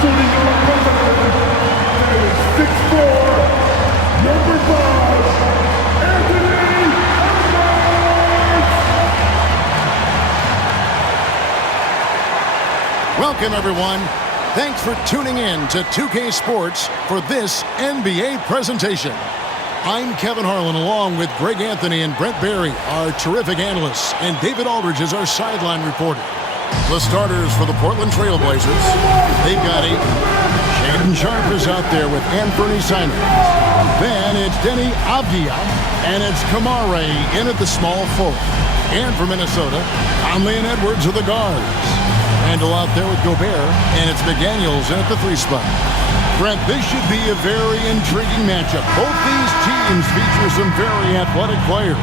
shooting is 6'4", number 5, Anthony Edwards! Welcome, everyone. Thanks for tuning in to 2K Sports for this NBA presentation. I'm Kevin Harlan, along with Greg Anthony and Brent Barry, our terrific analysts, and David Aldridge is our sideline reporter. The starters for the Portland Trail Blazers, they've got Shaedon Sharpe is out there with Anthony Simons. Then it's Denny Avdia, and it's Kamare in at the small forward. And for Minnesota, Conley and Edwards are the guards. Randall out there with Gobert, and it's McDaniels in at the 3 spot. Brent, this should be a very intriguing matchup. Both these teams feature some very athletic players.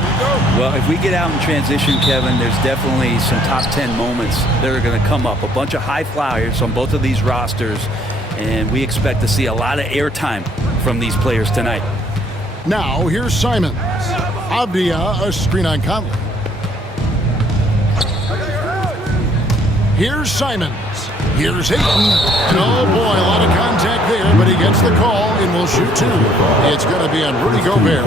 Well, if we get out in transition, Kevin, there's definitely some top 10 moments that are going to come up. A bunch of high flyers on both of these rosters, and we expect to see a lot of airtime from these players tonight. Now, here's Simons. Avdia, a screen on Conley. Here's Simons. Here's Ayton. And oh boy, a lot of contact there, but he gets the call and will shoot 2. It's going to be on Rudy Gobert.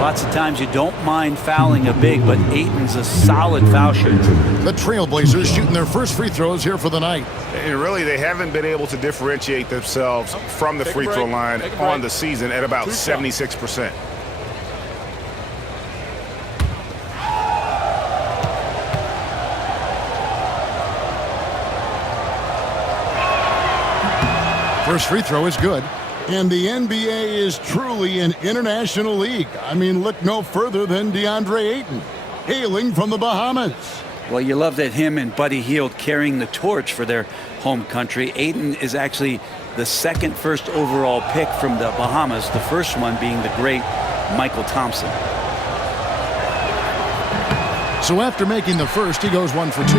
Lots of times you don't mind fouling a big, but Ayton's a solid foul shooter. The Trailblazers shooting their first free throws here for the night. And really, they haven't been able to differentiate themselves from the free throw line on the season at about 76%. First free throw is good. And the NBA is truly an international league. I mean, look no further than DeAndre Ayton, hailing from the Bahamas. Well, you love that him and Buddy Hield carrying the torch for their home country. Ayton is actually the second first overall pick from the Bahamas, the first one being the great Michael Thompson. So after making the first, he goes 1 for 2.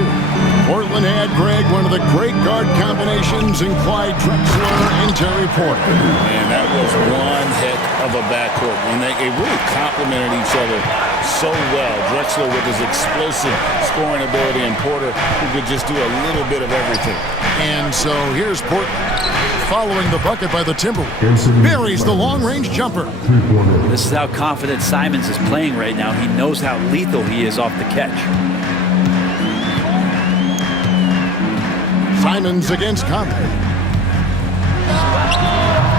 Portland had, Greg, one of the great guard combinations in Clyde Drexler and Terry Porter. Man, that was one heck of a backcourt. And they really complemented each other so well. Drexler with his explosive scoring ability, and Porter who could just do a little bit of everything. And so here's Portland following the bucket by the Timberwolves. Buries the long-range jumper. This is how confident Simons is playing right now. He knows how lethal he is off the catch. Simons against Conley.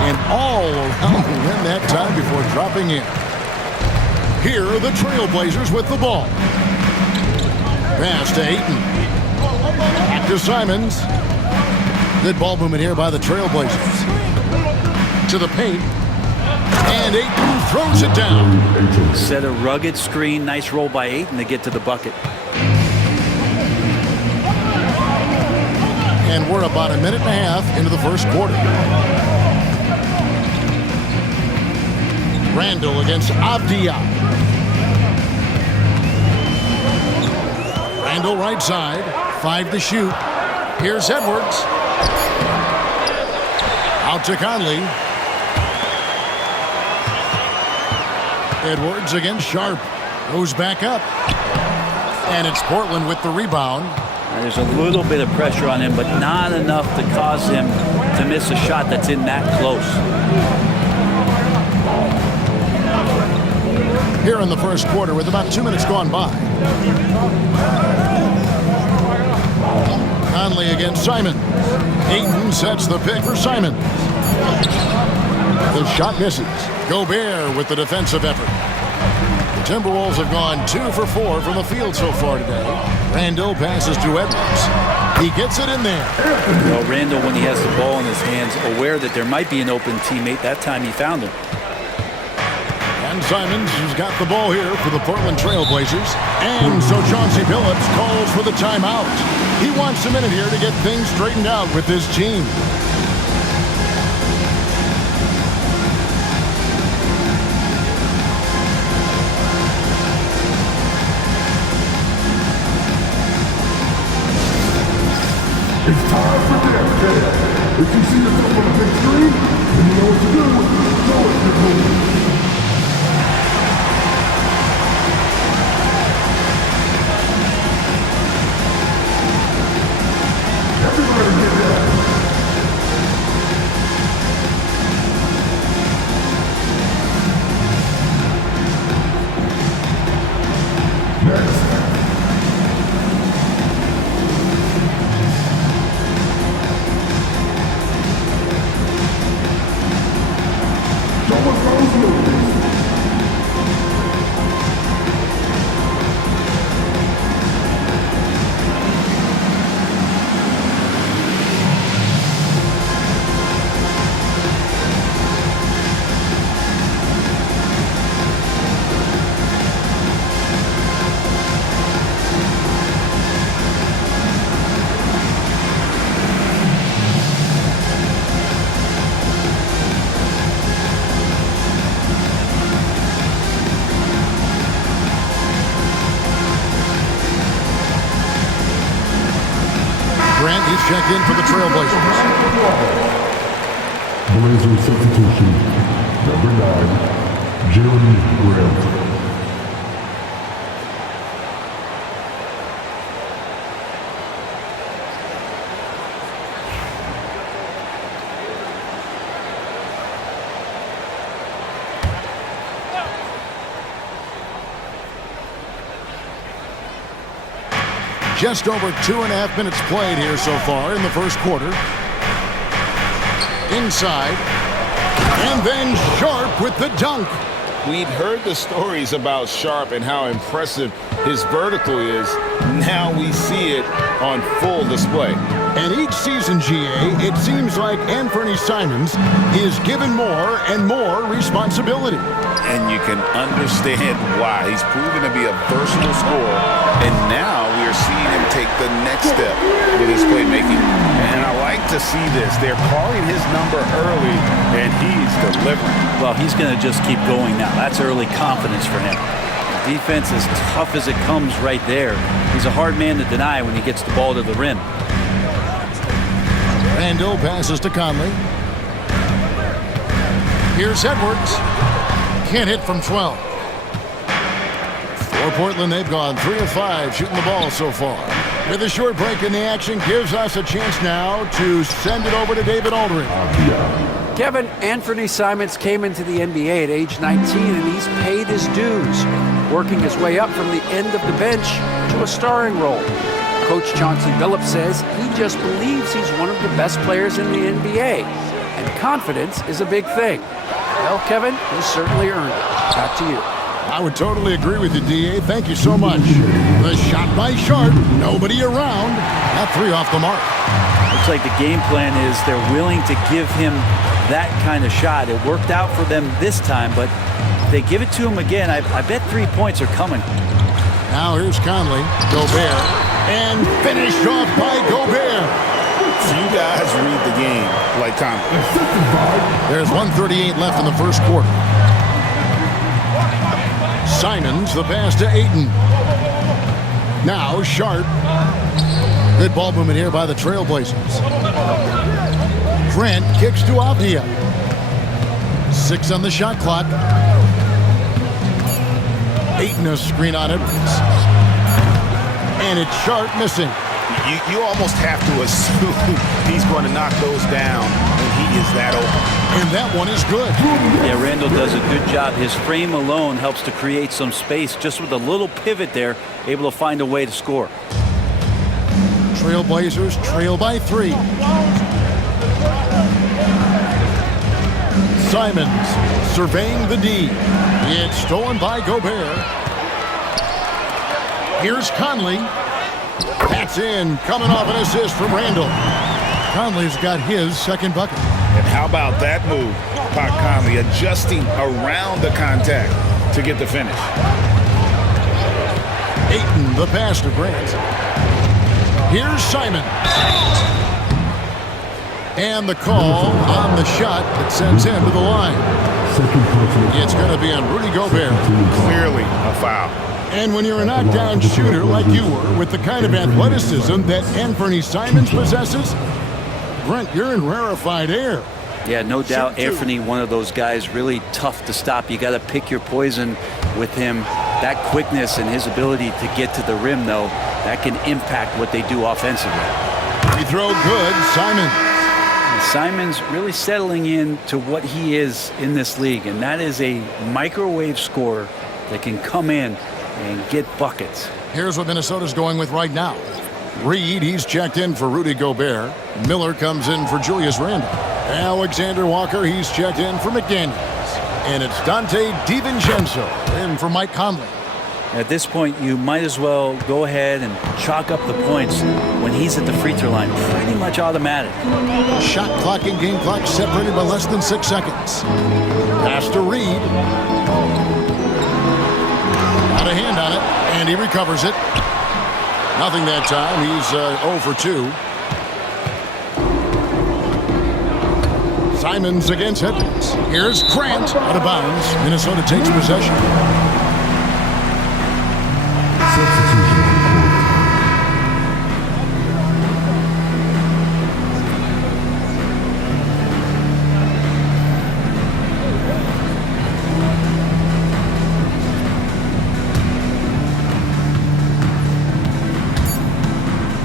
And all around the rim that time before dropping in. Here are the Trailblazers with the ball. Pass to Ayton. Back to Simons. Good ball movement here by the Trailblazers. To the paint. And Ayton throws it down. Set a rugged screen. Nice roll by Ayton to get to the bucket. And we're about a minute and a half into the first quarter. Randall against Avdia. Randall right side. 5 to shoot. Here's Edwards. Out to Conley. Edwards against Sharpe. Goes back up. And it's Portland with the rebound. There's a little bit of pressure on him, but not enough to cause him to miss a shot that's in that close. Here in the first quarter with about 2 minutes gone by. Conley against Simons. Ayton sets the pick for Simons. The shot misses. Gobert with the defensive effort. The Timberwolves have gone 2 for 4 from the field so far today. Randall passes to Edwards. He gets it in there. Well, Randall, when he has the ball in his hands, aware that there might be an open teammate, that time he found him. And Simons has got the ball here for the Portland Trailblazers. And so Chauncey Billups calls for the timeout. He wants a minute here to get things straightened out with his team. It's time for them, Kevin. If you see yourself on the big screen, then you know what to do. Show it, big movie. Everybody get that. checked in for the Trailblazers. Blazer substitution, number 9, Jeremy Grant. Just over 2.5 minutes played here so far in the first quarter. Inside. And then Sharp with the dunk. We'd heard the stories about Sharp and how impressive his vertical is. Now we see it on full display. And each season, GA, it seems like Anthony Simons is given more and more responsibility. And you can understand why. He's proven to be a versatile scorer, and now we are seeing him take the next step with his playmaking. And I like to see this. They're calling his number early, and he's delivering. Well, he's going to just keep going now. That's early confidence for him. Defense as tough as it comes right there. He's a hard man to deny when he gets the ball to the rim. Randall passes to Conley. Here's Edwards. Can't hit from 12. For Portland, they've gone 3 of 5 shooting the ball so far. With a short break in the action, gives us a chance now to send it over to David Aldridge. Kevin, Anthony Simons came into the NBA at age 19, and he's paid his dues, working his way up from the end of the bench to a starring role. Coach Chauncey Billups says he just believes he's one of the best players in the NBA, and confidence is a big thing. Well, Kevin, he's certainly earned it. Back to you. I would totally agree with you, D.A. Thank you so much. The shot by Sharp, nobody around. That 3 off the mark. Looks like the game plan is they're willing to give him that kind of shot. It worked out for them this time, but if they give it to him again, I bet 3 points are coming. Now here's Conley, Gobert, and finished off by Gobert. Few guys read the game like Conley. There's 1:38 left in the first quarter. Simons, the pass to Ayton. Now Sharp. Good ball movement here by the Trailblazers. Grant kicks to Avdia. 6 on the shot clock. Ayton a screen on Edwards. And it's Sharp missing. You almost have to assume he's going to knock those down when he is that open. And that one is good. Yeah, Randall does a good job. His frame alone helps to create some space. Just with a little pivot there, able to find a way to score. Trailblazers trail by 3. Simons surveying the D. It's stolen by Gobert. Here's Conley. That's in, coming off an assist from Randall. Conley's got his second bucket. And how about that move? Pat Conley adjusting around the contact to get the finish. Ayton, the pass to Grant. Here's Simon. And the call on the shot that sends him to the line. It's going to be on Rudy Gobert. Clearly a foul. And when you're a knockdown shooter like you were, with the kind of athleticism that Anthony Simons possesses, Brent, you're in rarefied air. Yeah, no doubt Anthony, one of those guys really tough to stop. You got to pick your poison with him. That quickness and his ability to get to the rim, though, that can impact what they do offensively. Free throw good, Simons. Simons really settling in to what he is in this league, and that is a microwave scorer that can come in and get buckets. Here's what Minnesota's going with right now. Reed, he's checked in for Rudy Gobert. Miller comes in for Julius Randle. Alexander Walker, he's checked in for McDaniels. And it's Dante DiVincenzo in for Mike Conley. At this point, you might as well go ahead and chalk up the points when he's at the free throw line. Pretty much automatic. Shot clock and game clock separated by less than 6 seconds. Pass to Reed. Got a hand on it, and he recovers it. Nothing that time. He's 0 for 2. Simons against Edwards. Here's Grant out of bounds. Minnesota takes possession.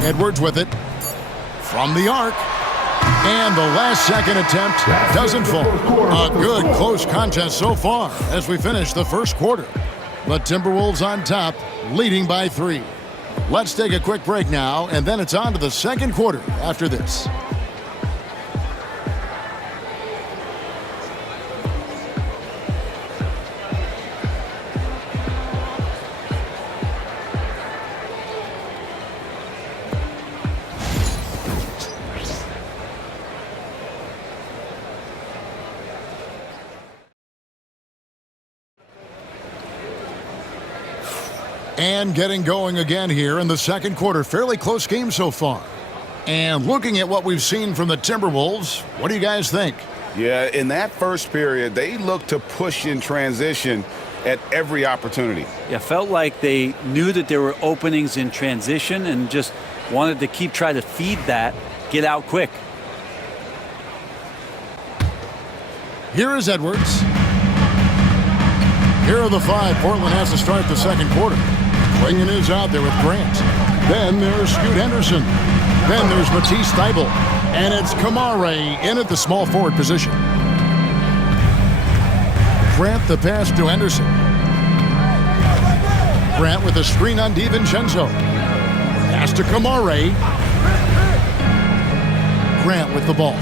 Edwards with it. From the arc. And the last second attempt doesn't fall. A good close contest so far as we finish the first quarter. The Timberwolves on top, leading by 3. Let's take a quick break now, and then it's on to the second quarter after this. And getting going again here in the second quarter. Fairly close game so far. And looking at what we've seen from the Timberwolves, what do you guys think? Yeah, in that first period, they looked to push in transition at every opportunity. Yeah, felt like they knew that there were openings in transition and just wanted to keep trying to feed that, get out quick. Here is Edwards. Here are the 5. Portland has to start the second quarter. Clingan is out there with Grant. Then there's Scoot Henderson. Then there's Matisse Thybulle. And it's Kamare in at the small forward position. Grant the pass to Henderson. Grant with a screen on DiVincenzo. Pass to Kamare. Grant with the ball.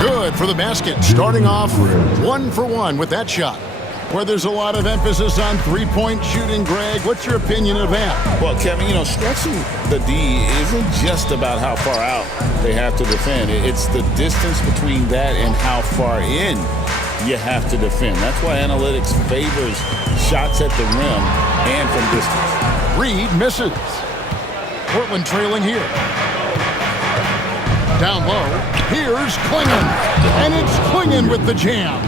Good for the basket. Starting off 1 for 1 with that shot. Where there's a lot of emphasis on three-point shooting, Greg. What's your opinion of that? Well, Kevin, stretching the D isn't just about how far out they have to defend. It's the distance between that and how far in you have to defend. That's why analytics favors shots at the rim and from distance. Reed misses. Portland trailing here. Down low. Here's Clingan. And it's Clingan with the jam.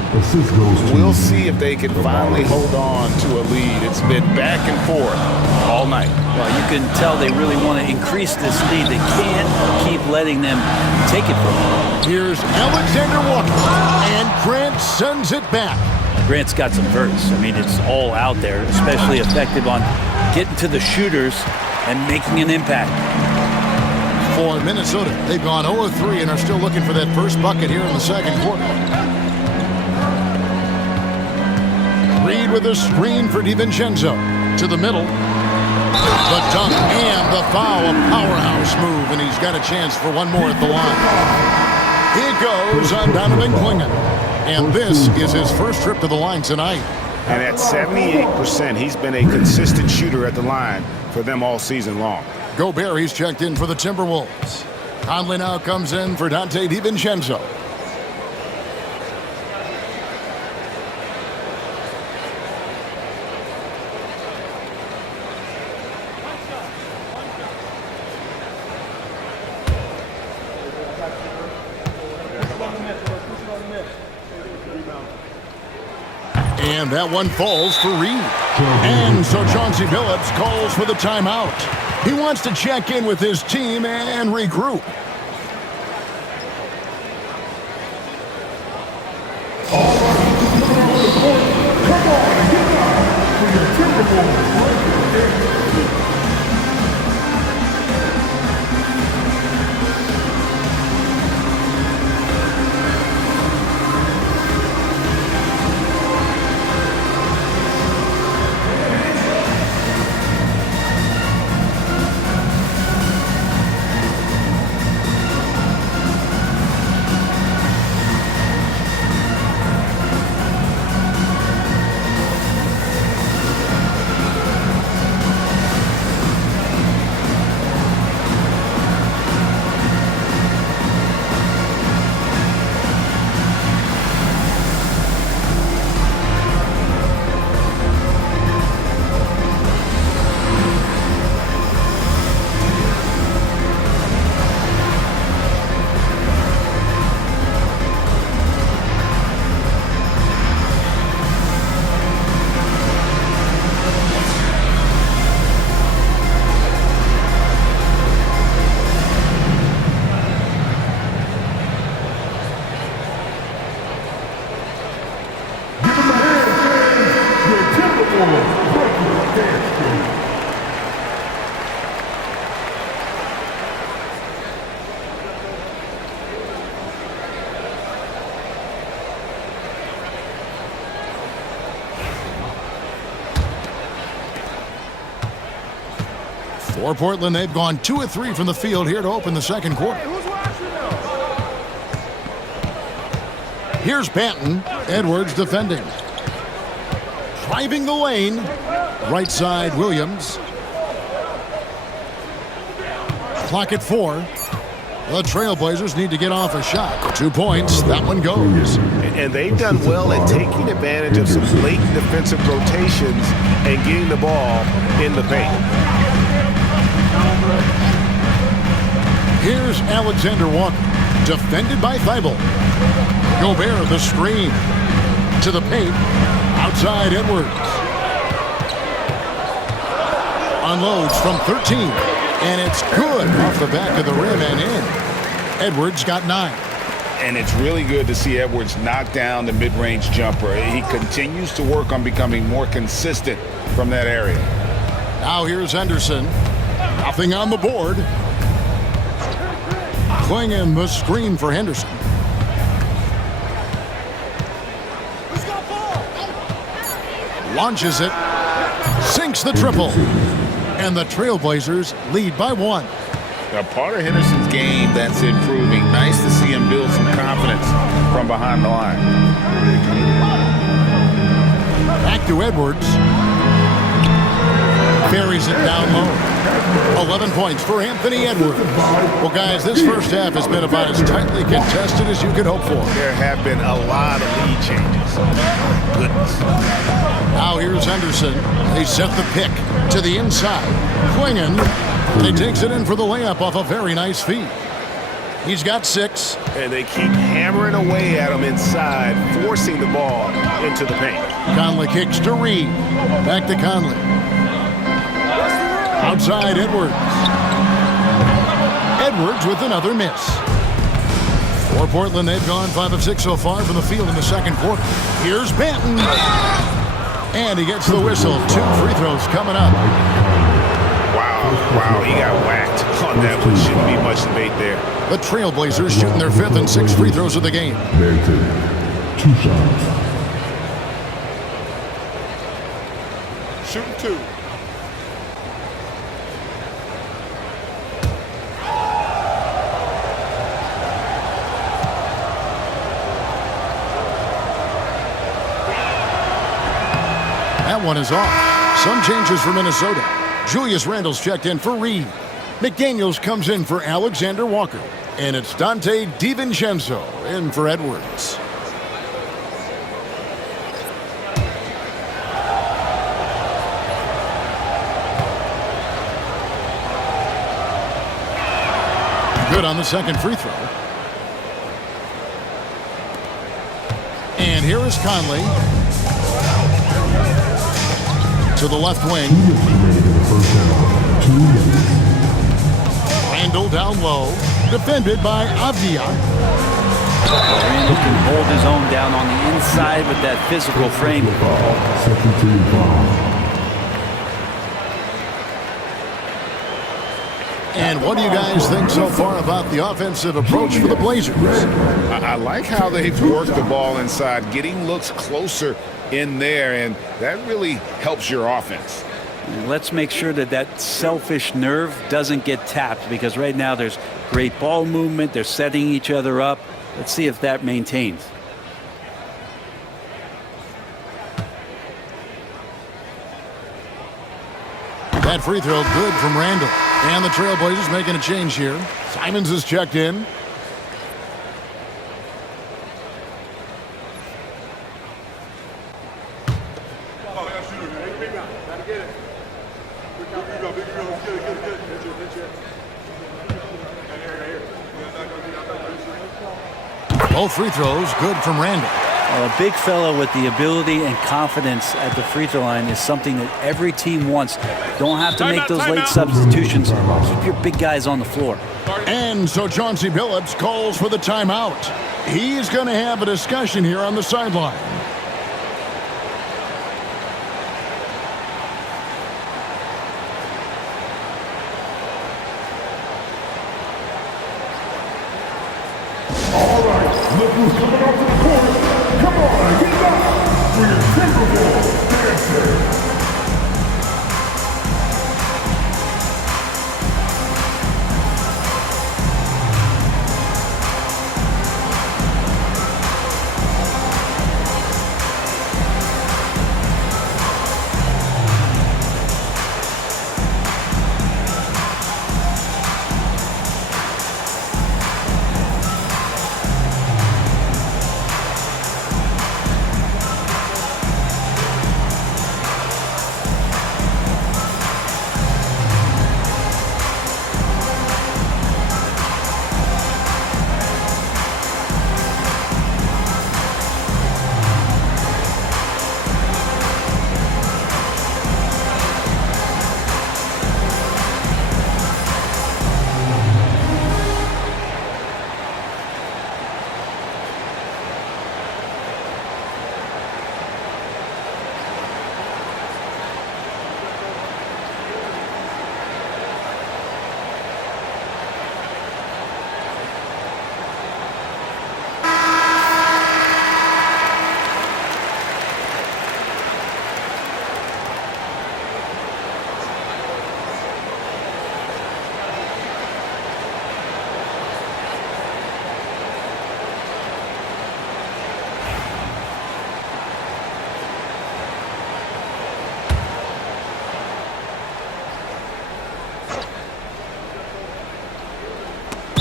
We'll see if they can finally hold on to a lead. It's been back and forth all night. Well, you can tell they really want to increase this lead. They can't keep letting them take it from them. Here's Alexander Walker. And Grant sends it back. Grant's got some verts. I mean, it's all out there, especially effective on getting to the shooters and making an impact. For Minnesota, they've gone 0-3 and are still looking for that first bucket here in the second quarter. Reed with a screen for DiVincenzo. To the middle. The dunk and the foul. A powerhouse move, and he's got a chance for one more at the line. It goes on Donovan Clingan. And this is his first trip to the line tonight. And at 78%, he's been a consistent shooter at the line for them all season long. Gobert, he's checked in for the Timberwolves. Conley now comes in for Dante DiVincenzo. And that one falls for Reed. And so Chauncey Billups calls for the timeout. He wants to check in with his team and regroup. For Portland, they've gone 2 of 3 from the field here to open the second quarter. Here's Banton. Edwards defending. Driving the lane. Right side, Williams. Clock at 4. The Trailblazers need to get off a shot. 2 points. That one goes. And they've done well at taking advantage of some late defensive rotations and getting the ball in the paint. Here's Alexander Walker. Defended by Thibault. Gobert, the screen. To the paint. Outside Edwards. Unloads from 13. And it's good off the back of the rim and in. Edwards got 9. And it's really good to see Edwards knock down the mid-range jumper. He continues to work on becoming more consistent from that area. Now here's Henderson. Nothing on the board. Klingon, the screen for Henderson. Launches it. Sinks the triple. And the Trailblazers lead by 1. Now, part of Henderson's game that's improving. Nice to see him build some confidence from behind the line. Back to Edwards. Buries it down low. 11 points for Anthony Edwards. Well, guys, this first half has been about as tightly contested as you could hope for. There have been a lot of lead changes. Goodness. Now here's Henderson. They set the pick to the inside. Klingon. And he takes it in for the layup off a very nice feed. He's got 6. And they keep hammering away at him inside, forcing the ball into the paint. Conley kicks to Reed. Back to Conley. Outside Edwards. Edwards with another miss. For Portland, they've gone 5 of 6 so far from the field in the second quarter. Here's Banton. And he gets the whistle. 2 free throws coming up. Wow, he got whacked on that one. Shouldn't be much debate there. The Trailblazers shooting their 5th and 6th free throws of the game. Banton, 2 shots. Shooting 2. That one is off. Some changes for Minnesota. Julius Randle's checked in for Reed. McDaniels comes in for Alexander Walker. And it's Dante DiVincenzo in for Edwards. Good on the second free throw. And here is Conley. To the left wing. Randle down low. Defended by Avdia. Randle can hold his own down on the inside with that physical frame. And what do you guys think so far about the offensive approach for the Blazers? I like how they've worked the ball inside, getting looks closer in there, and that really helps your offense. Let's make sure that that selfish nerve doesn't get tapped, because right now there's great ball movement. They're setting each other up. Let's see if that maintains. That free throw good from Randle. And the Trailblazers making a change here. Simons is checked in. Both free throws good from Randle. Well, a big fellow with the ability and confidence at the free throw line is something that every team wants. Don't have to make those late substitutions. Keep your big guys on the floor. And so Chauncey Billups calls for the timeout. He's going to have a discussion here on the sideline. All right, look who's coming off the court. Come on, get up for your Timberwolves dancer.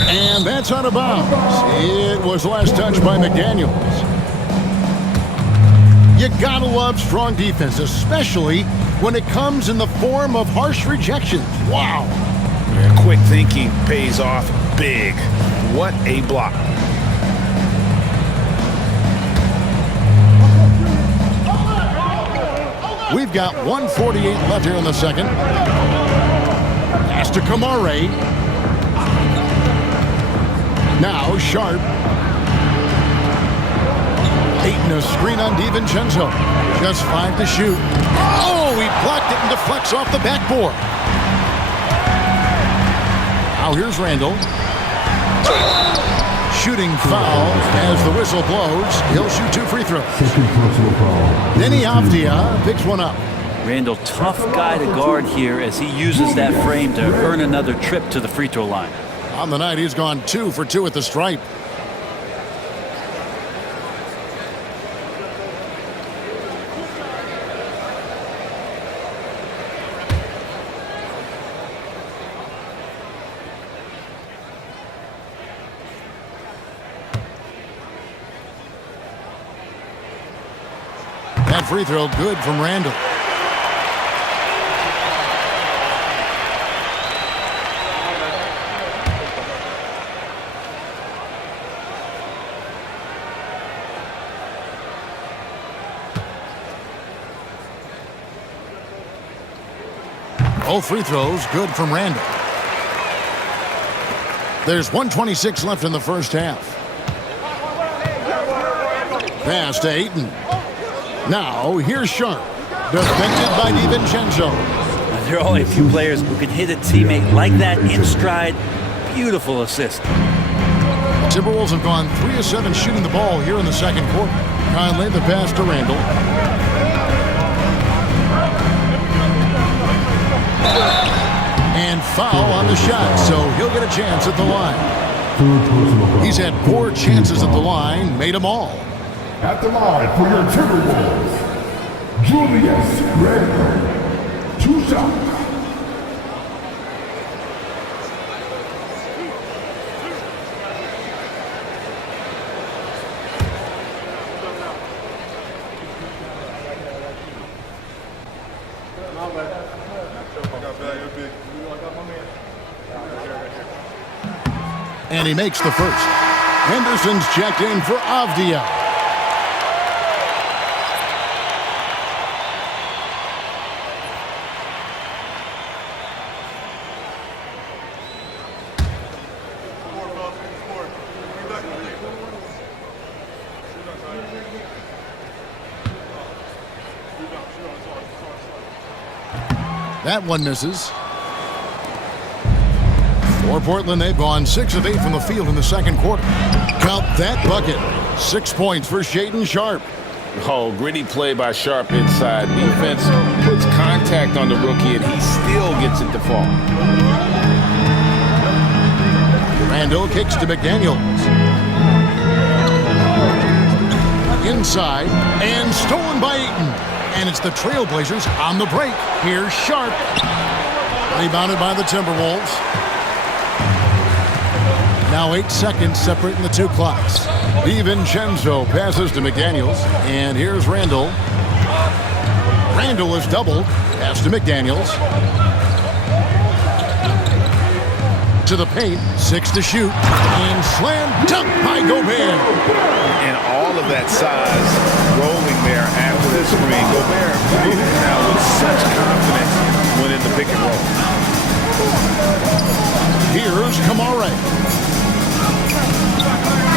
And that's out of bounds. It was last touched by McDaniels. You gotta love strong defense, especially when it comes in the form of harsh rejections. Wow. Quick thinking pays off big. What a block. We've got 1:48 left here in the second. Pass to Kamare. Now Sharp. Ayton a screen on DiVincenzo. Just 5 to shoot. Oh, he blocked it and deflects off the backboard. Now here's Randall. Shooting foul as the whistle blows. He'll shoot 2 free throws. Denny Avdia picks one up. Randall, tough guy to guard here as he uses that frame to earn another trip to the free throw line. On the night, he's gone 2 for 2 at the stripe. That free throw good from Randall. All free throws good from Randall. There's 1:26 left in the first half. Pass to Ayton. Now here's Sharp. Defended by DiVincenzo. There are only a few players who can hit a teammate like that in stride. Beautiful assist. Timberwolves have gone 3 of 7 shooting the ball here in the second quarter. Conley the pass to Randall. And foul on the shot, so he'll get a chance at the line. He's had 4 chances at the line, made them all. At the line for your Timberwolves, Julius Randle. 2 shots. And he makes the first. Henderson's checked in for Avdia. That one misses. For Portland, they've gone 6 of 8 from the field in the second quarter. Count that bucket. 6 points for Shaedon Sharp. Oh, gritty play by Sharp inside. Defense puts contact on the rookie, and he still gets it to fall. Randall kicks to McDaniels. Inside, and stolen by Ayton. And it's the Trailblazers on the break. Here's Sharp. Rebounded by the Timberwolves. Now 8 seconds separating the 2 clocks. DiVincenzo passes to McDaniels. And here's Randall. Randall is doubled. Pass to McDaniels. To the paint. 6 to shoot. And slam dunk by Gobert. And all of that size rolling there after the screen. Gobert moving now with such confidence when in the pick and roll. Here's Kamare.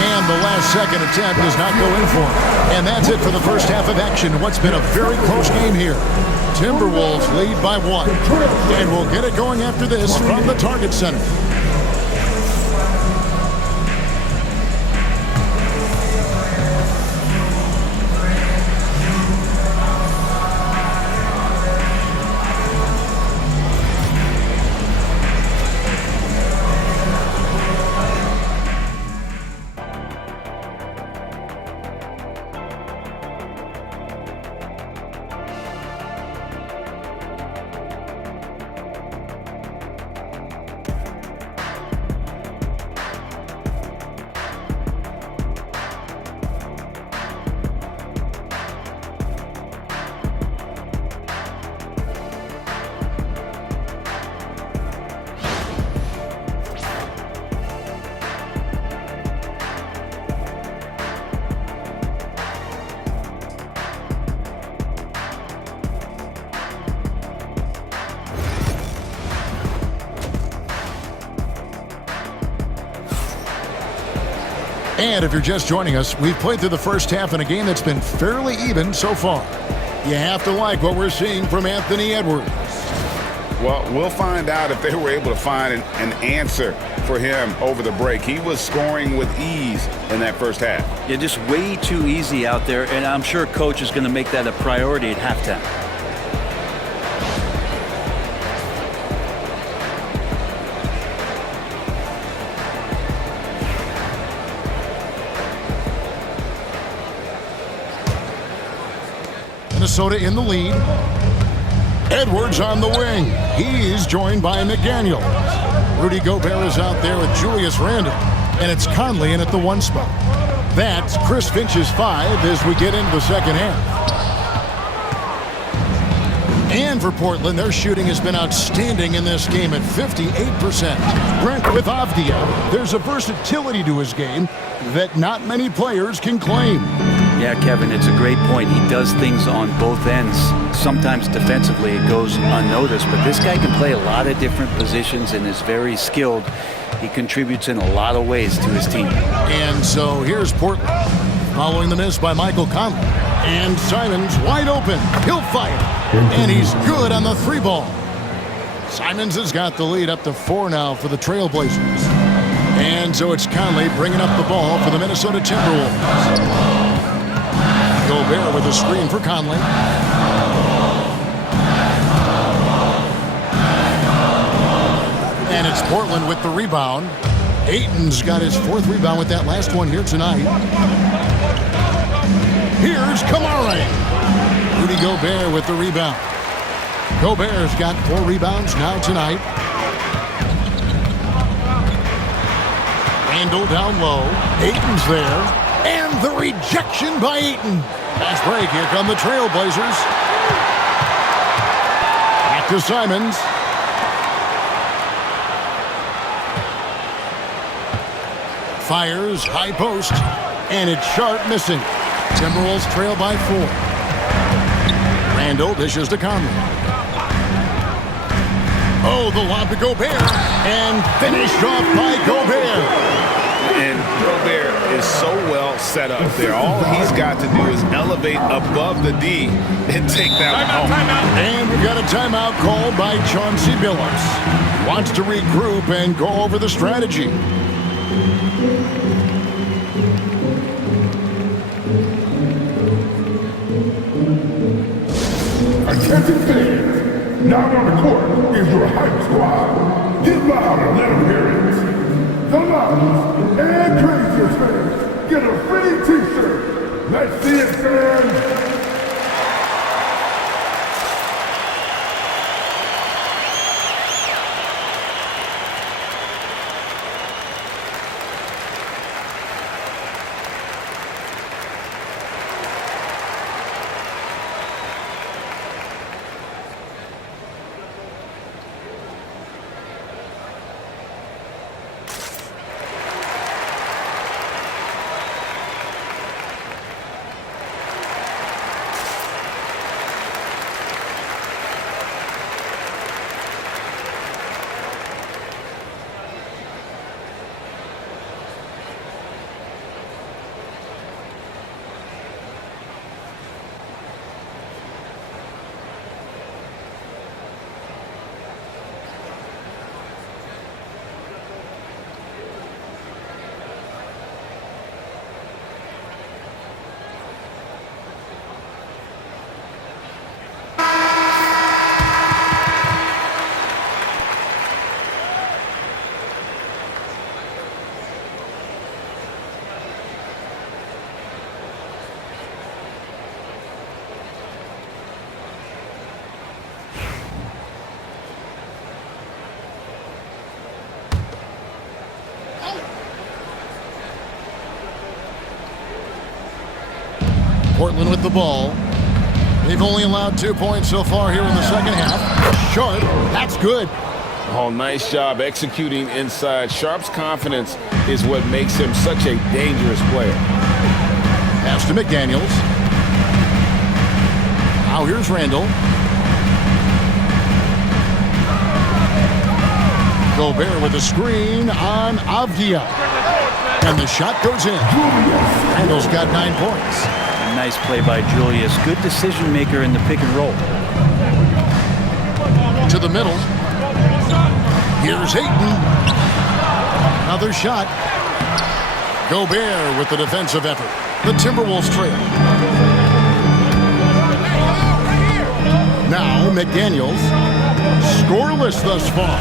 And the last second attempt does not go in for him. And that's it for the first half of action. What's been a very close game here. Timberwolves lead by 1. And we'll get it going after this from the Target Center. And if you're just joining us, we've played through the first half in a game that's been fairly even so far. You have to like what we're seeing from Anthony Edwards. Well, we'll find out if they were able to find an answer for him over the break. He was scoring with ease in that first half. Yeah, just way too easy out there, and I'm sure Coach is going to make that a priority at halftime. Minnesota in the lead. Edwards on the wing. He's joined by McDaniels. Rudy Gobert is out there with Julius Randle. And it's Conley in at the 1 spot. That's Chris Finch's 5 as we get into the second half. And for Portland, their shooting has been outstanding in this game at 58%. Brent with Avdia. There's a versatility to his game that not many players can claim. Yeah, Kevin, it's a great point. He does things on both ends. Sometimes defensively it goes unnoticed, but this guy can play a lot of different positions and is very skilled. He contributes in a lot of ways to his team. And so here's Portland, following the miss by Michael Conley. And Simons wide open. He'll fire. And he's good on the 3 ball. Simons has got the lead up to 4 now for the Trailblazers. And so it's Conley bringing up the ball for the Minnesota Timberwolves. Gobert with a screen for Conley. And it's Portland with the rebound. Ayton's got his 4th rebound with that last one here tonight. Here's Kamara. Rudy Gobert with the rebound. Gobert's got 4 rebounds now tonight. Randle down low. Ayton's there. And the rejection by Ayton. Fast break. Here come the Trailblazers. Back to Simons. Fires. High post. And it's Sharp missing. Timberwolves trail by 4. Randle dishes to Conley. Oh, the lob to Gobert. And finished off by Gobert. And Gobert is so well set up there. All he's got to do is elevate above the D and take that one home. And we've got a timeout called by Chauncey Billups. Wants to regroup and go over the strategy. Attention fans, now on the court is your hype squad. Get loud and let them hear it. The loudest and craziest fans get a free t-shirt. Let's see it, fans. Portland with the ball. They've only allowed 2 points so far here in the second half. Sharp, that's good. Oh, nice job executing inside. Sharp's confidence is what makes him such a dangerous player. Pass to McDaniels. Now here's Randle. Gobert with a screen on Avdia. And the shot goes in. Randall's got 9 points. A nice play by Julius. Good decision maker in the pick and roll. To the middle. Here's Ayton. Another shot. Gobert with the defensive effort. The Timberwolves trail. Now McDaniels. Scoreless thus far.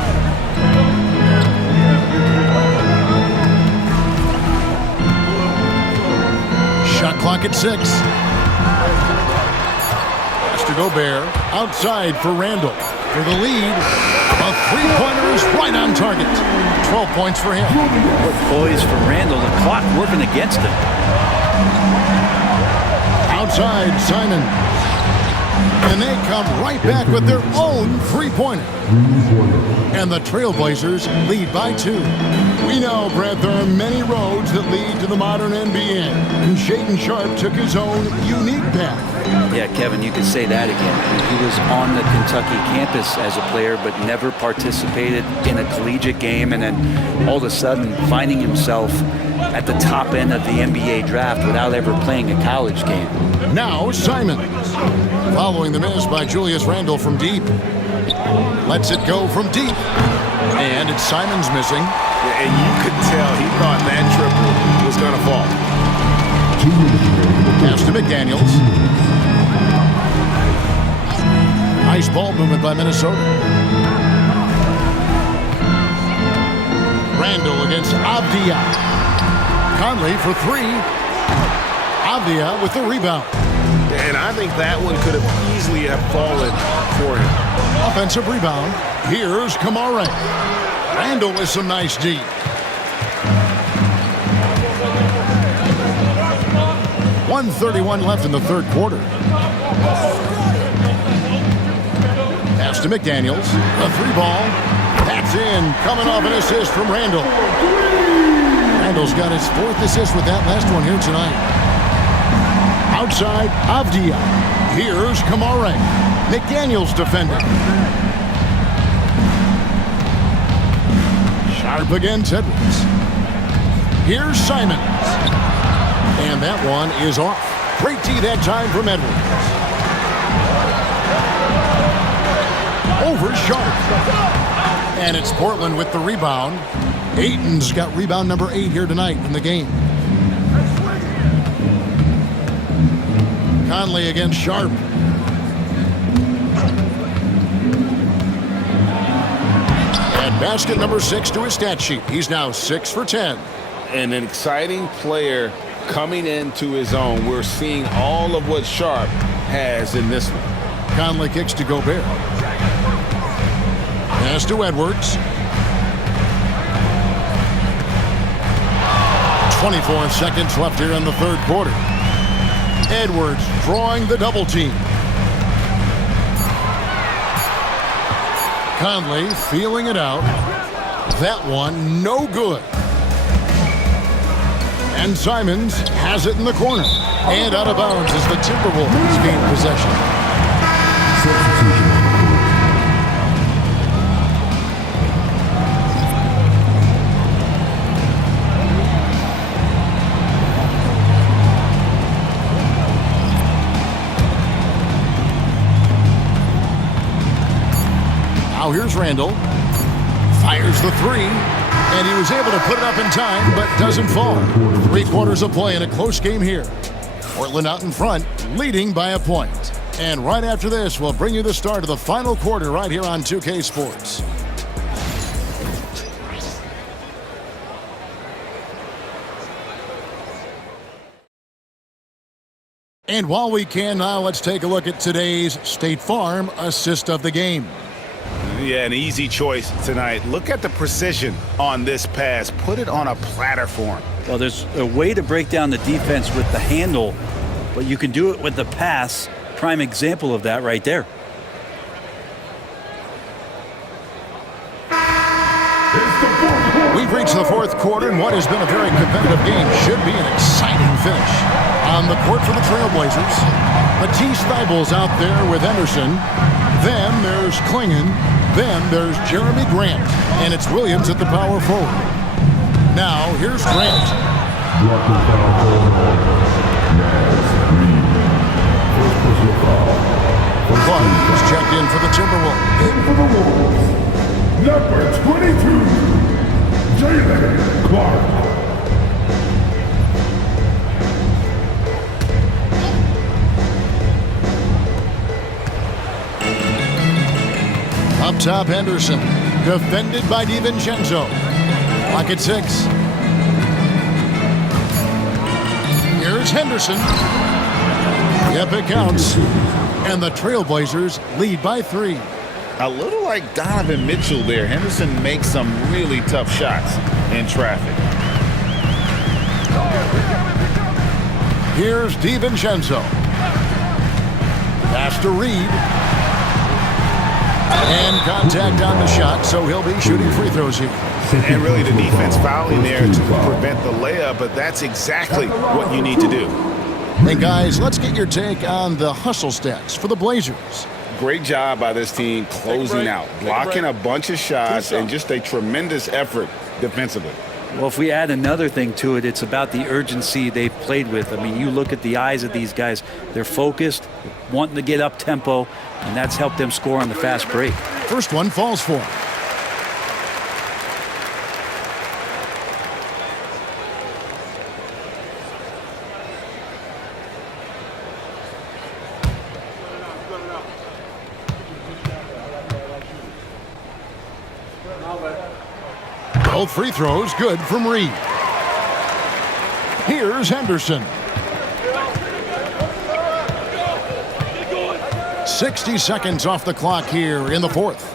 Shot clock at 6. Pass to Gobert. Outside for Randall. For the lead. A three-pointer is right on target. 12 points for him. Good poise for Randall. The clock working against him. Outside, Simon. And they come right back with their own three-pointer. And the Trailblazers lead by 2. We know, Brett, there are many roads that lead to the modern NBA. And Shaedon Sharpe took his own unique path. Yeah, Kevin, you could say that again. He was on the Kentucky campus as a player, but never participated in a collegiate game, and then all of a sudden finding himself at the top end of the NBA draft without ever playing a college game. Now Simons. Following the miss by Julius Randle from deep. Lets it go from deep. And it's Simons missing. Yeah, and you could tell he thought that triple was going to fall. Pass to McDaniels. Nice ball movement by Minnesota. Randall against Avdia. Conley for 3. Avdia with the rebound. And I think that one could have easily have fallen for him. Offensive rebound. Here's Kamara. Randall with some nice D. .131 left in the third quarter. Pass to McDaniels. A 3-ball. That's in. Coming off an assist from Randall. Randall's got his 4th assist with that last one here tonight. Outside, Avdia. Here's Kamara. McDaniels defending. Sharp against Edwards. Here's Simons. And that one is off. Great D that time from Edwards. Over Sharp. And it's Portland with the rebound. Ayton's got rebound number 8 here tonight in the game. Conley against Sharp. And basket number 6 to his stat sheet. He's now 6 for 10. And an exciting player coming into his own. We're seeing all of what Sharp has in this one. Conley kicks to Gobert. Pass to Edwards. 24 seconds left here in the third quarter. Edwards drawing the double team. Conley feeling it out. That one no good. And Simons has it in the corner. And out of bounds as the Timberwolves gain possession. Substitution. Now here's Randall. Fires the 3. And he was able to put it up in time, but doesn't fall. 3 quarters of play in a close game here. Portland out in front, leading by a point. And right after this, we'll bring you the start of the final quarter right here on 2K Sports. And while we can now, let's take a look at today's State Farm assist of the game. Yeah, an easy choice tonight. Look at the precision on this pass. Put it on a platter for him. Well, there's a way to break down the defense with the handle, but you can do it with the pass. Prime example of that right there. We've reached the fourth quarter, and what has been a very competitive game should be an exciting finish. On the court for the Trailblazers, Matisse Thybulle's out there with Henderson. Then there's Klingon. Then there's Jeremy Grant. And it's Williams at the power forward. Now, here's Grant. Blocking foul for Naz Reed. First personal foul. Clark is checked in for the Timberwolves. In for the Wolves. Number 22, Jalen Clark. Up top, Henderson. Defended by DiVincenzo. Clock at 6. Here's Henderson. Yep, it counts. And the Trailblazers lead by 3. A little like Donovan Mitchell there. Henderson makes some really tough shots in traffic. Here's DiVincenzo. Pass to Reed. And contact on the shot, so he'll be shooting free throws here. And really the defense fouling there to prevent the layup, but that's exactly what you need to do. Hey guys, let's get your take on the hustle stats for the Blazers. Great job by this team closing out, blocking a bunch of shots, and just a tremendous effort defensively. Well, if we add another thing to it, it's about the urgency they've played with. I mean, you look at the eyes of these guys. They're focused, wanting to get up tempo, and that's helped them score on the fast break. First one falls for him. Both free throws good from Reed. Here's Henderson. 60 seconds off the clock here in the fourth.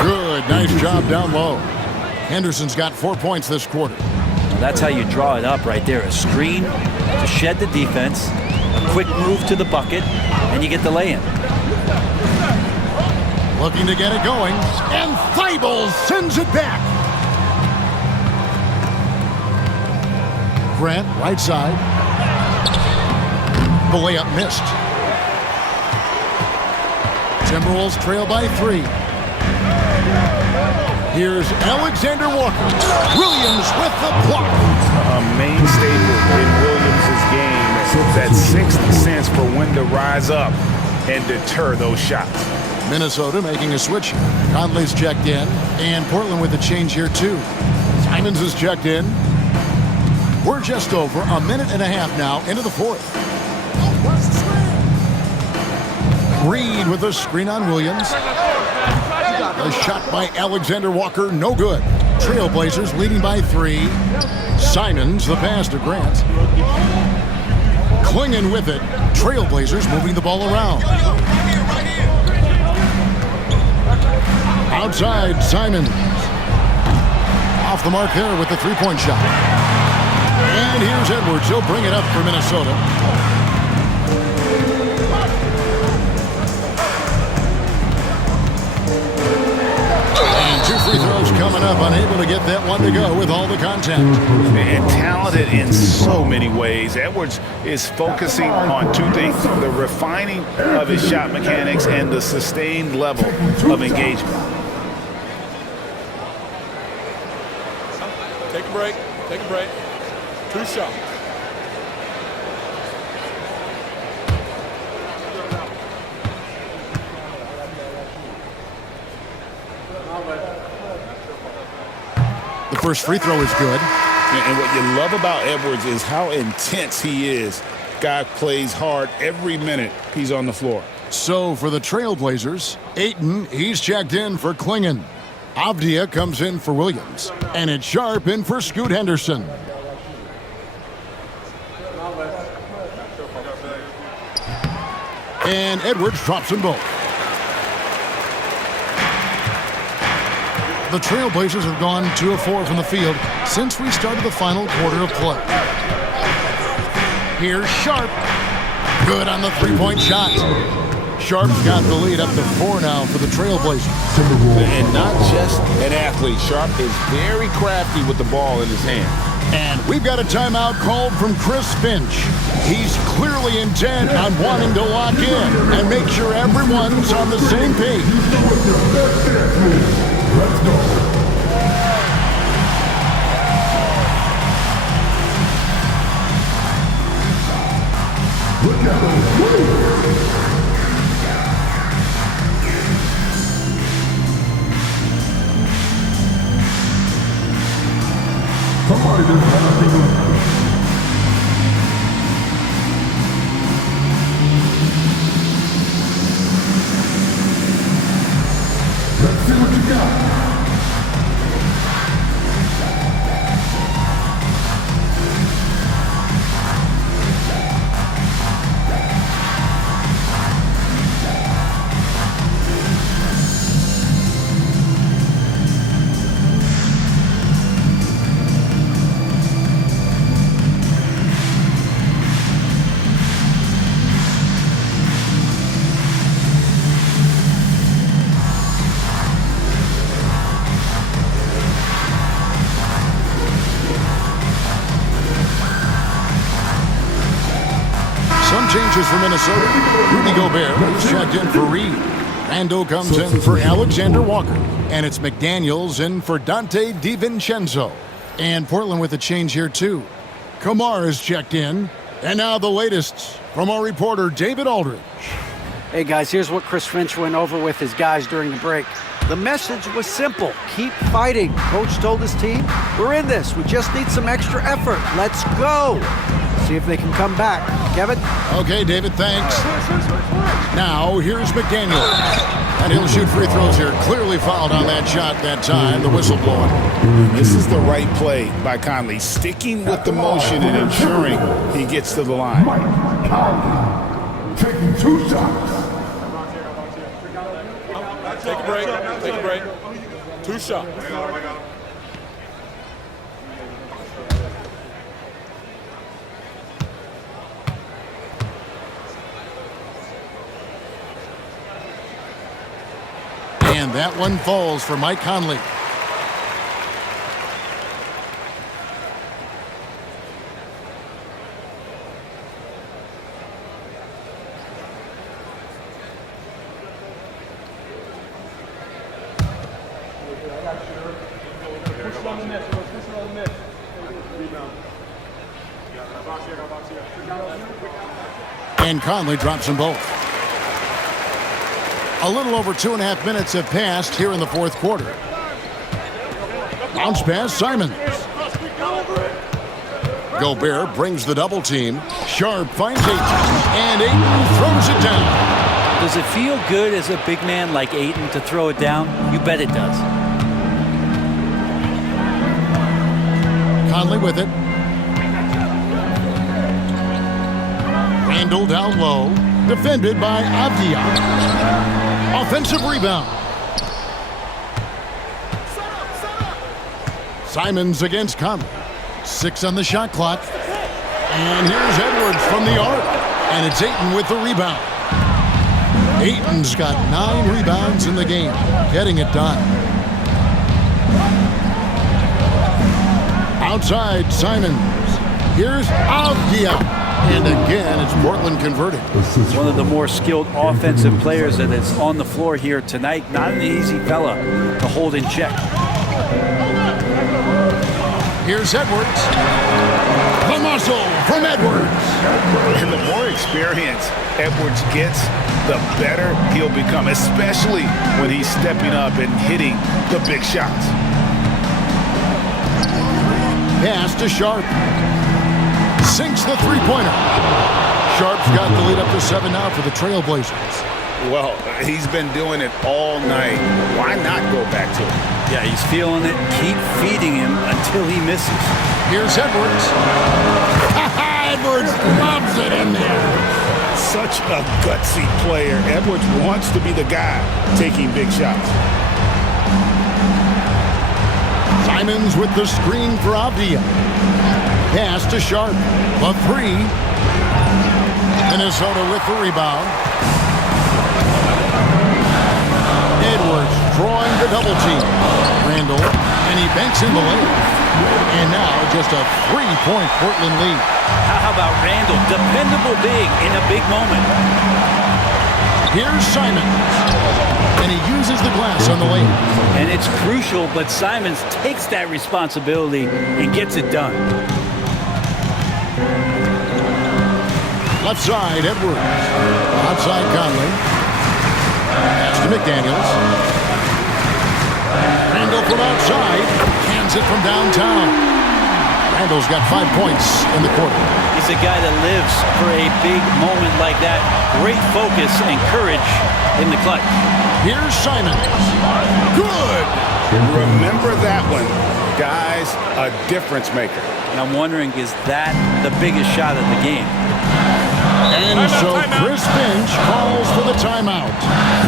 Good, nice job down low. Henderson's got 4 points this quarter. That's how you draw it up right there. A screen to shed the defense, a quick move to the bucket, and you get the lay-in. Looking to get it going, and Thibault sends it back. Grant, right side. The layup missed. Timberwolves trail by 3. Here's Alexander Walker. Williams with the block. A main staple in Williams' game, that sixth sense for when to rise up and deter those shots. Minnesota making a switch. Conley's checked in, and Portland with a change here too. Simons is checked in. We're just over a minute and a half now into the fourth. Reed with a screen on Williams. A shot by Alexander Walker, no good. Trailblazers leading by 3. Simons, the pass to Grant. Clinging with it. Trailblazers moving the ball around. Outside, Simons. Off the mark there with the three-point shot. And here's Edwards. He'll bring it up for Minnesota. And 2 free throws coming up. Unable to get that one to go with all the contact. And talented in so many ways. Edwards is focusing on 2 things: the refining of his shot mechanics and the sustained level of engagement. Take a break. Take a break. 2 shots. The first free throw is good. And what you love about Edwards is how intense he is. Guy plays hard every minute he's on the floor. So for the Trailblazers, Ayton, he's checked in for Klingon. Avdia comes in for Williams. And it's Sharp in for Scoot Henderson. And Edwards drops them both. The Trailblazers have gone 2 of 4 from the field since we started the final quarter of play. Here's Sharp. Good on the three-point shot. Sharp's got the lead up to 4 now for the Trailblazers. And not just an athlete. Sharp is very crafty with the ball in his hand. And we've got a timeout called from Chris Finch. He's clearly intent on wanting to lock in and make sure everyone's on the same page. Let's go. Somebody just passed me. Let's see what you got. Some changes for Minnesota. Rudy Gobert is checked in for Reed. Randall comes in for Alexander Walker. And it's McDaniels in for Dante DiVincenzo. And Portland with a change here, too. Kamar is checked in. And now the latest from our reporter, David Aldridge. Hey, guys, here's what Chris Finch went over with his guys during the break. The message was simple. Keep fighting. Coach told his team, we're in this. We just need some extra effort. Let's go. See if they can come back. Kevin? Okay, David, thanks. Now, here's McDaniels. And he'll shoot free throws here. Clearly fouled on that shot that time. The whistle blowing. This is the right play by Conley, sticking with the motion and ensuring he gets to the line. Mike Conley taking 2 shots. Take a break. Take a break. 2 shots. And that one falls for Mike Conley. And Conley drops them both. A little over 2.5 minutes have passed here in the fourth quarter. Bounce pass, Simons. Gobert brings the double team. Sharp finds Ayton. And Ayton throws it down. Does it feel good as a big man like Ayton to throw it down? You bet it does. Conley with it. Randall down low. Defended by Avdia. Offensive rebound. Simons against Conley. 6 on the shot clock. And here's Edwards from the arc. And it's Ayton with the rebound. Ayton's got 9 rebounds in the game, getting it done. Outside, Simons. Here's Avdia. And again, it's Portland converted. One of the more skilled offensive players that is on the floor here tonight. Not an easy fella to hold in check. Here's Edwards. The muscle from Edwards. And the more experience Edwards gets, the better he'll become, especially when he's stepping up and hitting the big shots. Pass to Sharp. Sinks the three-pointer. Sharp's got the lead up to 7 now for the Trailblazers. Well, he's been doing it all night. Why not go back to it? Yeah, he's feeling it. Keep feeding him until he misses. Here's Edwards. Edwards loves it in there. Such a gutsy player. Edwards wants to be the guy taking big shots. Simons with the screen for Avdia. Pass to Sharp. A 3. Minnesota with the rebound. Edwards drawing the double team. Randall, and he banks in the lane. And now just a 3-point Portland lead. How about Randall? Dependable big in a big moment. Here's Simons. And he uses the glass on the lane. And it's crucial, but Simons takes that responsibility and gets it done. Left side, Edwards. Outside, Conley. Pass to McDaniels. Randall from outside. Cans it from downtown. Randall's got 5 points in the quarter. He's a guy that lives for a big moment like that. Great focus and courage in the clutch. Here's Simon. Good. Remember that one. Guys, a difference maker. And I'm wondering, is that the biggest shot of the game? And so Chris Finch calls for the timeout.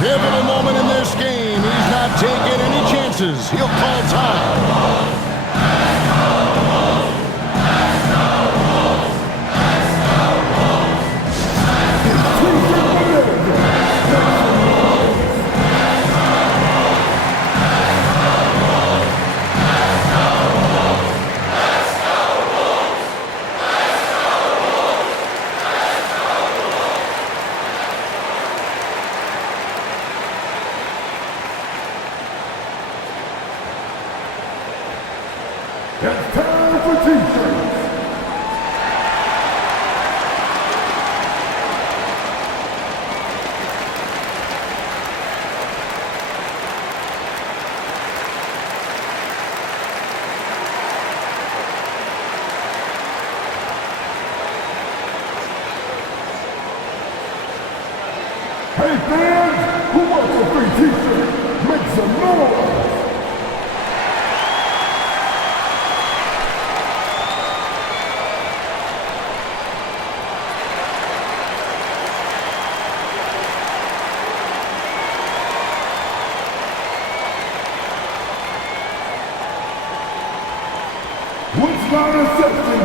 Pivotal moment in this game. He's not taking any chances. He'll call time. It's time for T-shirts. Hey fans, who wants a free T-shirt? Make some noise. What's not a section?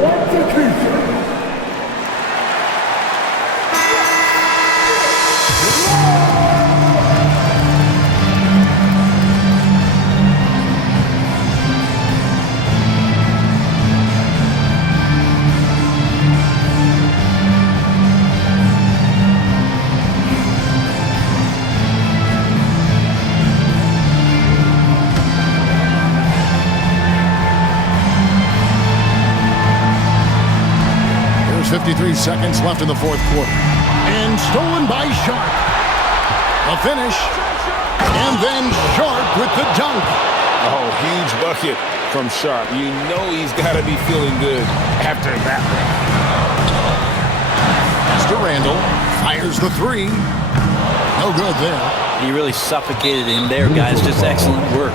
What's a T-shirt? There's 53 seconds left in the fourth quarter. And stolen by Sharp. A finish. And then Sharp with the dunk. Oh, huge bucket from Sharp. You know he's got to be feeling good after that one. Mr. Randall fires the three. No good there. He really suffocated him there, guys. Just excellent work.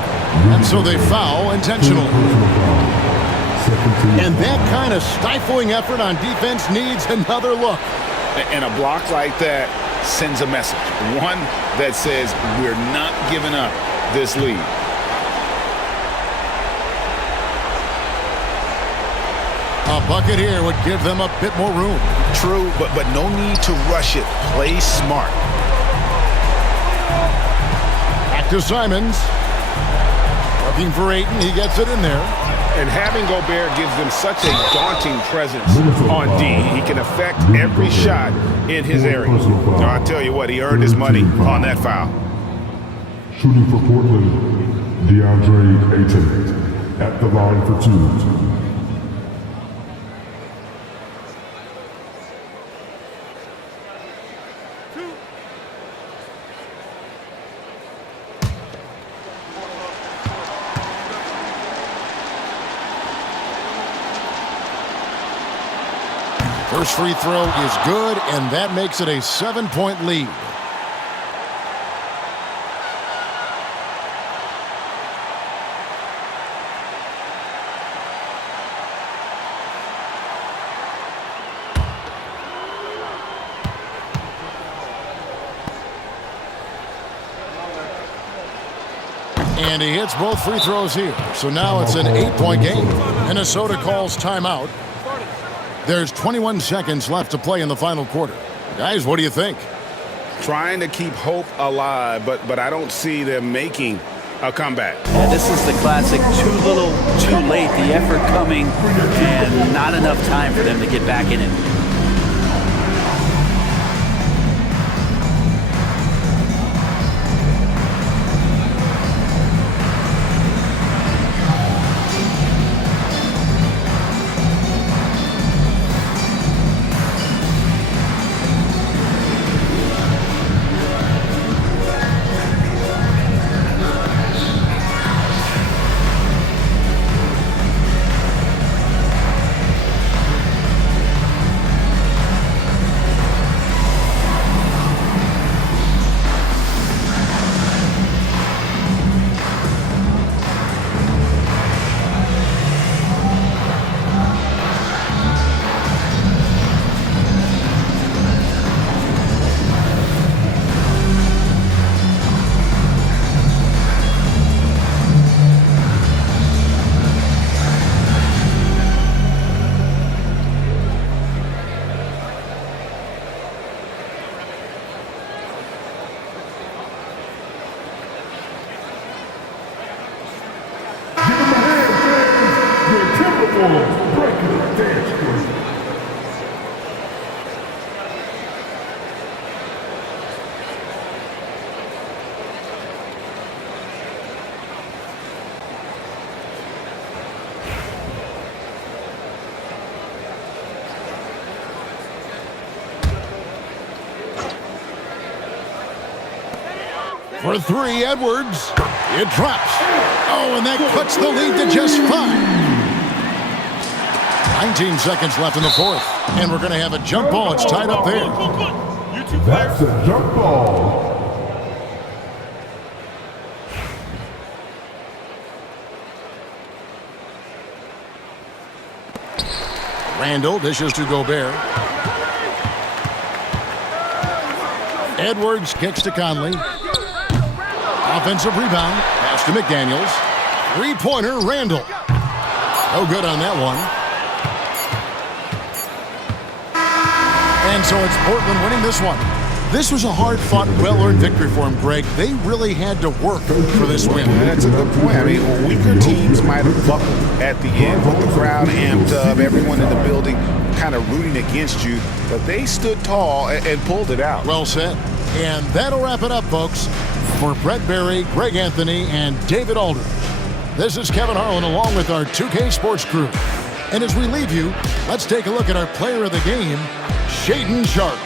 And so they foul intentionally. And that kind of stifling effort on defense needs another look. And a block like that sends a message. One that says we're not giving up this lead. A bucket here would give them a bit more room. True, but no need to rush it. Play smart. Back to Simons. Looking for Ayton. He gets it in there. And having Gobert gives them such a daunting presence on D. He can affect every shot in his area. Now, I tell you what, he earned his money on that foul. Shooting for Portland, DeAndre Ayton at the line for two. First free throw is good, and that makes it a 7-point lead. And he hits both free throws here. So now it's an 8-point game. Minnesota calls timeout. There's 21 seconds left to play in the final quarter. Guys, what do you think? Trying to keep hope alive, but I don't see them making a comeback. Yeah, this is the classic too little, too late. The effort coming and not enough time for them to get back in it. Timberwolves breaking the dance streak. For three, Edwards. It drops. Oh, and that cuts the lead to just 5. 19 seconds left in the fourth. And we're going to have a jump ball. It's tied up there. That's a jump ball. Randall dishes to Gobert. Edwards kicks to Conley. Offensive rebound. Pass to McDaniels. Three-pointer, Randall. No good on that one. And so it's Portland winning this one. This was a hard-fought, well-earned victory for him, Greg. They really had to work for this win. That's a good point. I mean, weaker teams might have buckled at the end with the crowd amped up, everyone in the building kind of rooting against you, but they stood tall and pulled it out. Well said. And that'll wrap it up, folks. For Brett Barry, Greg Anthony, and David Aldridge, this is Kevin Harlan along with our 2K Sports crew. And as we leave you, let's take a look at our player of the game, Shaedon Sharpe.